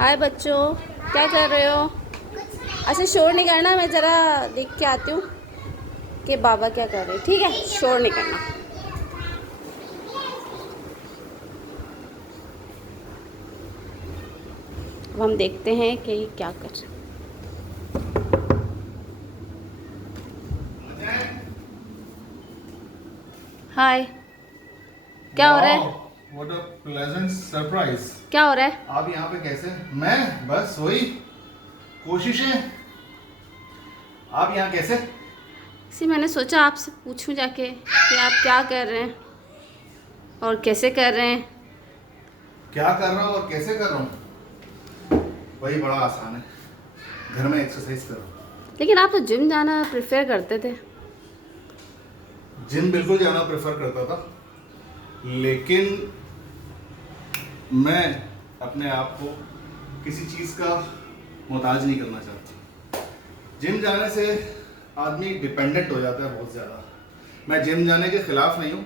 हाय बच्चों, क्या कर रहे हो? अच्छा, शोर नहीं करना। मैं ज़रा देख के आती हूँ कि बाबा क्या कर रहे हैं। ठीक है, शोर नहीं करना। अब हम देखते हैं कि ये क्या कर रहे हैं। हाय, क्या हो रहा है? वाह, व्हाट अ प्लेजेंट सरप्राइज। क्या हो रहा है? आप यहाँ पे कैसे? मैं बस वही कोशिशें। आप यहाँ कैसे? इसी मैंने सोचा आपसे पूछूं जाके कि आप क्या कर रहे हैं और कैसे कर रहे हैं। क्या कर रहा हूँ और कैसे कर रहा हूँ, वही बड़ा आसान है। घर में एक्सरसाइज कर रहा हूँ। लेकिन आप तो जिम जाना प्रेफर करते थे। जिम बिल्कुल जाना प्रेफर करता था, लेकिन मैं अपने आप को किसी चीज़ का मोहताज नहीं करना चाहता। जिम जाने से आदमी डिपेंडेंट हो जाता है बहुत ज़्यादा। मैं जिम जाने के खिलाफ नहीं हूँ,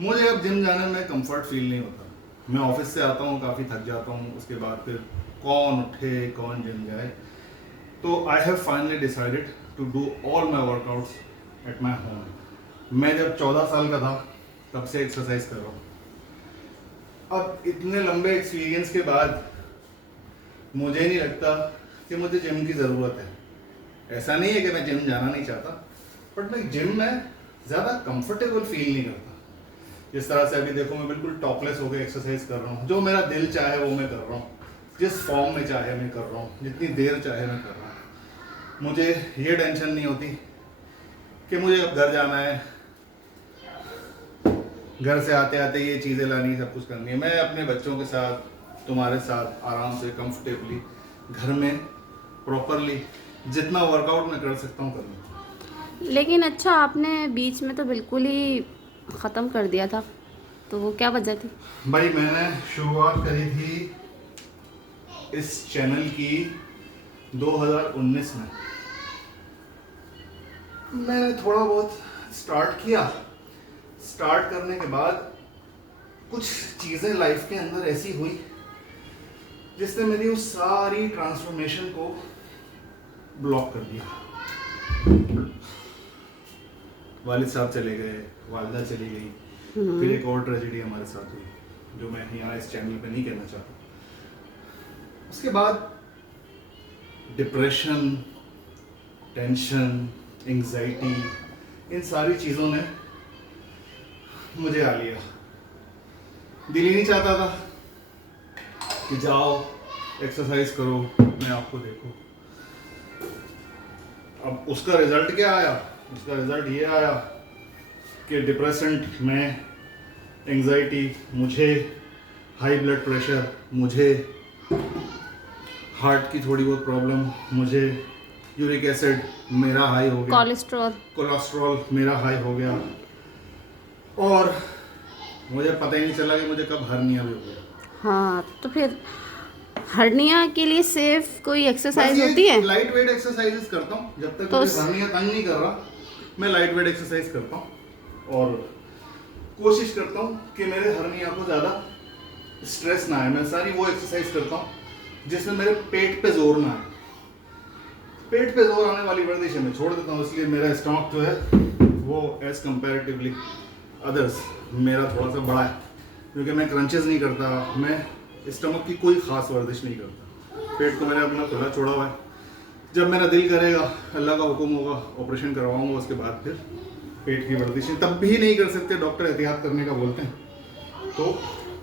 मुझे अब जिम जाने में कंफर्ट फील नहीं होता। मैं ऑफिस से आता हूँ, काफ़ी थक जाता हूँ, उसके बाद फिर कौन उठे कौन जिम जाए। तो I have finally decided to do all my workouts at my home. मैं जब 14 साल का था तब से एक्सरसाइज कर रहा हूँ। अब इतने लंबे एक्सपीरियंस के बाद मुझे नहीं लगता कि मुझे जिम की ज़रूरत है। ऐसा नहीं है कि मैं जिम जाना नहीं चाहता, बट मैं जिम में ज़्यादा कंफर्टेबल फील नहीं करता। जिस तरह से अभी देखो, मैं बिल्कुल टॉपलेस होकर एक्सरसाइज कर रहा हूँ। जो मेरा दिल चाहे वो मैं कर रहा हूँ, जिस फॉर्म में चाहे मैं कर रहा हूँ, जितनी देर चाहे मैं कर रहा हूँ। मुझे ये टेंशन नहीं होती कि मुझे अब घर जाना है, घर से आते आते ये चीज़ें लानी, सब कुछ करनी है। मैं अपने बच्चों के साथ, तुम्हारे साथ आराम से कंफर्टेबली घर में प्रॉपरली जितना वर्कआउट मैं कर सकता हूँ कर लूँ। लेकिन अच्छा, आपने बीच में तो बिल्कुल ही ख़त्म कर दिया था, तो वो क्या वजह थी? भाई, मैंने शुरुआत करी थी इस चैनल की 2019 में। मैंने थोड़ा बहुत स्टार्ट किया। स्टार्ट करने के बाद कुछ चीज़ें लाइफ के अंदर ऐसी हुई जिसने मेरी उस सारी ट्रांसफॉर्मेशन को ब्लॉक कर दिया। वालिद साहब चले गए, वालिदा चली गई, फिर एक और ट्रेजेडी हमारे साथ हुई जो मैं यहाँ इस चैनल पे नहीं कहना चाहता। उसके बाद डिप्रेशन, टेंशन, एंजाइटी, इन सारी चीज़ों ने मुझे आ लिया। दिल ही नहीं चाहता था कि जाओ एक्सरसाइज करो, अपने आप को देखो। अब उसका रिजल्ट क्या आया? उसका रिजल्ट ये आया कि डिप्रेशन में, एंजाइटी मुझे, हाई ब्लड प्रेशर मुझे, हार्ट की थोड़ी बहुत प्रॉब्लम मुझे, यूरिक एसिड मेरा हाई हो गया, कोलेस्ट्रॉल मेरा हाई हो गया, और मुझे पता ही नहीं चला कि मुझे कब हर्निया भी हो गया। हाँ, तो फिर हर्निया के लिए सेफ कोई एक्सरसाइज बस होती ये है? लाइट वेट एक्सरसाइजेस करता हूँ। जब तक तो मुझे हर्निया तंग नहीं कर रहा, मैं लाइट वेट एक्सरसाइज करता हूँ और कोशिश करता हूँ कि मेरे हर्निया को ज़्यादा स्ट्रेस ना आए। मैं सारी वो एक्सरसाइज करता हूँ जिसमें मेरे पेट पे जोर ना आए। पेट पे जोर आने वाली वर्जिशें मैं छोड़ देता हूँ, इसलिए मेरा स्टमक जो है वो एज कंपेरेटिवली अदर्स मेरा थोड़ा सा बड़ा है, क्योंकि मैं क्रंचेस नहीं करता, मैं स्टमक की कोई ख़ास वर्जिश नहीं करता। पेट को मैंने अपना खुला छोड़ा हुआ है। जब मेरा दिल करेगा, अल्लाह का हुक्म होगा, ऑपरेशन करवाऊंगा, उसके बाद फिर पेट की वर्जिशें तब भी नहीं कर सकते, डॉक्टर एहतियात करने का बोलते हैं। तो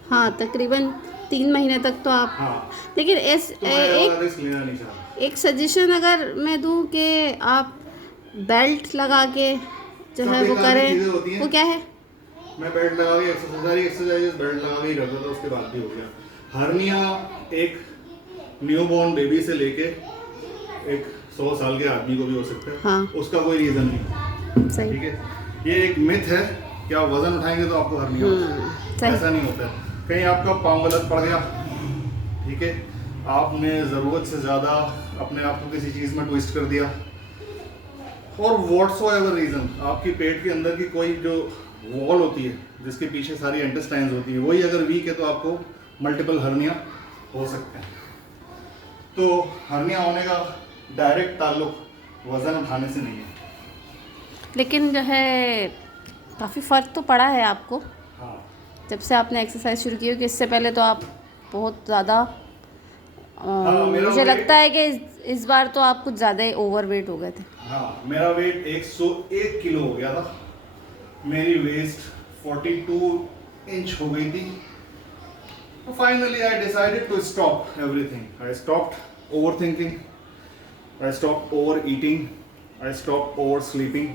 हाँ, तकरीबन 3 महीने तक तो आप। हाँ, लेकिन तो मैं ज़्यादा एक रिस्क लेना नहीं चाहता। एक सजेशन अगर मैं दूं कि आप बेल्ट लगा के जो सब है वो बेकार की करें, चीज़ें होती हैं। वो क्या है? मैं बेल्ट लगा के सारी एक्सरसाइजेस बेल्ट लगा के ही करता था, उसके बाद भी हो गया। हर्निया एक न्यूबॉर्न बेबी से लेके एक 100 साल के आदमी को भी हो सकता है। हाँ, उसका कोई रीज़न नहीं, सही। ठीक है। ये एक मिथ है कि आप वजन उठाएंगे तो आपको हर्निया होगा। सही। ऐसा नहीं होता है। कहीं आपका पाँव गलत पड़ गया, ठीक है, आपने ज़रूरत से ज़्यादा अपने आप को किसी चीज़ में ट्विस्ट कर दिया, और व्हाट्सोएवर रीज़न, आपकी पेट के अंदर की कोई जो वॉल होती है जिसके पीछे सारी इंटेस्टाइन्स होती है, वही अगर वीक है तो आपको मल्टीपल हर्निया हो सकते हैं। तो हर्निया होने का डायरेक्ट ताल्लुक वज़न उठाने से नहीं है। लेकिन जो है काफ़ी फ़र्क तो पड़ा है आपको हाँ जब से आपने एक्सरसाइज शुरू की हो, कि इससे पहले तो आप बहुत ज़्यादा मेरा मुझे weight- लगता है कि इस बार तो आप कुछ ज़्यादा ही ओवर वेट हो गए थे। हाँ, मेरा वेट 101 किलो हो गया था। मेरी वेस्ट 42 इंच हो गई थी। तो finally I decided to stop everything. I stopped overthinking, I stopped overeating, I stopped oversleeping,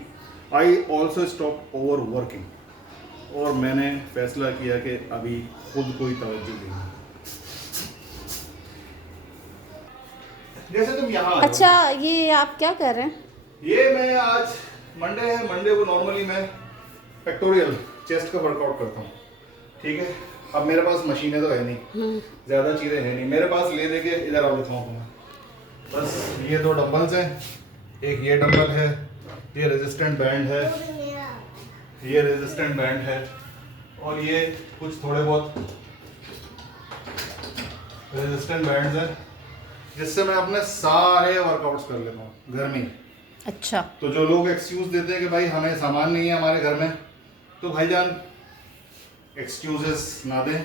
I also stopped overworking. और मैंने फैसला किया कि अभी खुद कोई तवज्जो देंगे। जैसे तुम यहाँ अच्छा, ये आप क्या कर रहे हैं? ये मैं आज मंडे है, मंडे को नॉर्मली मैं पेक्टोरियल चेस्ट का वर्कआउट करता हूँ। ठीक है, अब मेरे पास मशीनें तो है नहीं, ज़्यादा चीज़ें है नहीं मेरे पास। ले दे के इधर आओ दिखाऊँ तुम्हें। बस ये 2 डंबल्स हैं, एक ये डंबल है, ये रेजिस्टेंट बैंड है, ये रेजिस्टेंट बैंड है, और ये कुछ थोड़े बहुत रेजिस्टेंट बैंड्स हैं जिससे मैं अपने सारे वर्कआउट्स कर लेता हूँ घर में ही। अच्छा, तो जो लोग एक्सक्यूज देते हैं कि भाई हमें सामान नहीं है हमारे घर में, तो भाईजान एक्सक्यूजेस ना दें।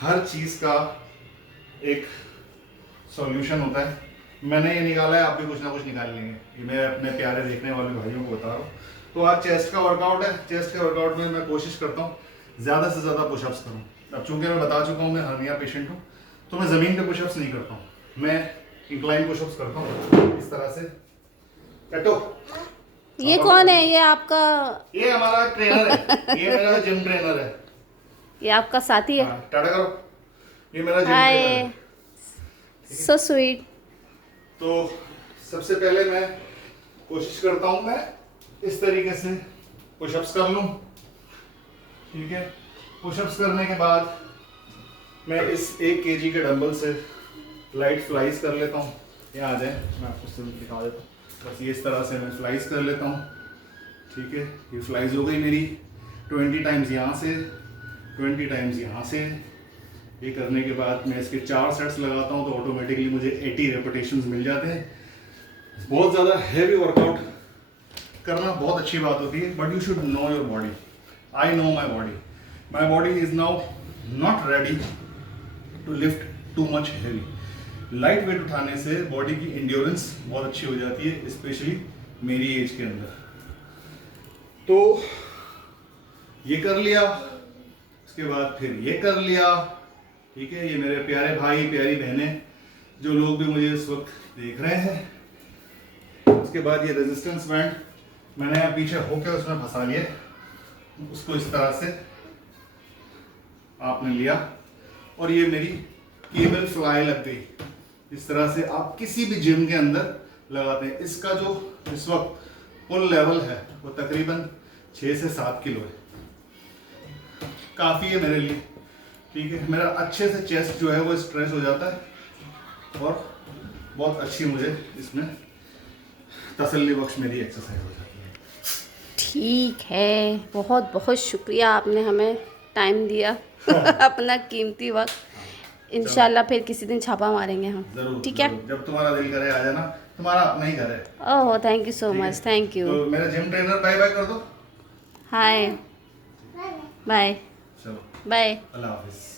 हर चीज़ का एक सॉल्यूशन होता है। मैंने ये निकाला है, आप भी कुछ ना कुछ निकाल लेंगे। ये मैं अपने प्यारे देखने वाले भाइयों को बता रहा हूँ। तो आज चेस्ट का वर्कआउट है। चेस्ट के वर्कआउट में मैं कोशिश करता हूँ ज़्यादा से ज़्यादा पुशअप्स करूँ। अब चूंकि मैं बता चुका हूँ मैं हर्निया पेशेंट हूँ, तो मैं ज़मीन पे पुशअप्स नहीं करता हूँ, मैं इंक्लाइन पुशअप्स करता हूँ इस तरह से। कटो। ये कौन है? ये आपका, ये हमारा ट्रेनर है, ये मेरा जिम ट्रेनर है। ये आपका साथी है? हाँ, टाटा करो। ये मेरा जिम ट्रेनर हाय, है। So sweet. तो सबसे पहले मैं कोशिश करता हूँ मैं इस तरीके से पुशअप्स कर लूँ। ठीक है, पुशअप्स करने के बाद मैं इस 1 केजी के डंबल से लाइट फ्लाइज कर लेता हूँ। यहाँ आ जाए, मैं आपको सिर्फ दिखा देता हूँ। बस ये इस तरह से मैं फ्लाइज कर लेता हूँ। ठीक है, ये फ्लाइज हो गई मेरी 20 टाइम्स यहाँ से, 20 टाइम्स यहाँ से। ये करने के बाद मैं इसके 4 सेट्स लगाता हूँ तो ऑटोमेटिकली मुझे 80 रेपिटेशंस मिल जाते हैं। बहुत ज़्यादा हैवी वर्कआउट करना बहुत अच्छी बात होती है, but you should know your body. I know my body. My body is now not ready to lift too much heavy. Light weight उठाने से बॉडी की इंड्योरेंस बहुत अच्छी हो जाती है, स्पेशली मेरी एज के अंदर। तो ये कर लिया, उसके बाद फिर ये कर लिया। ठीक है, ये मेरे प्यारे भाई प्यारी बहनें जो लोग भी मुझे इस वक्त देख रहे हैं। उसके बाद ये रेजिस्टेंस बैंड मैंने यहाँ पीछे होकर उसमें फंसा लिया, उसको इस तरह से आपने लिया और ये मेरी केबल फ्लाई लग गई। इस तरह से आप किसी भी जिम के अंदर लगाते हैं। इसका जो इस वक्त पुल लेवल है वो तकरीबन 6 से 7 किलो है, काफ़ी है मेरे लिए। ठीक है, मेरा अच्छे से चेस्ट जो है वो स्ट्रेच हो जाता है और बहुत अच्छी मुझे इसमें तसल्ली बख्श मेरी एक्सरसाइज हो जाती है। ठीक है, बहुत बहुत शुक्रिया, आपने हमें टाइम दिया अपना कीमती वक्त। इंशाल्लाह फिर किसी दिन छापा मारेंगे हम। जरूर, ठीक है, जरूर। जब तुम्हारा दिल करे आ जाना, तुम्हारा अपना ही घर है। ओह थैंक यू सो ठीक है? Much, thank you. तो मेरा जिम ट्रेनर बाय बाय कर दो। हाय, बाय चलो, बाय। अल्लाह हाफिज।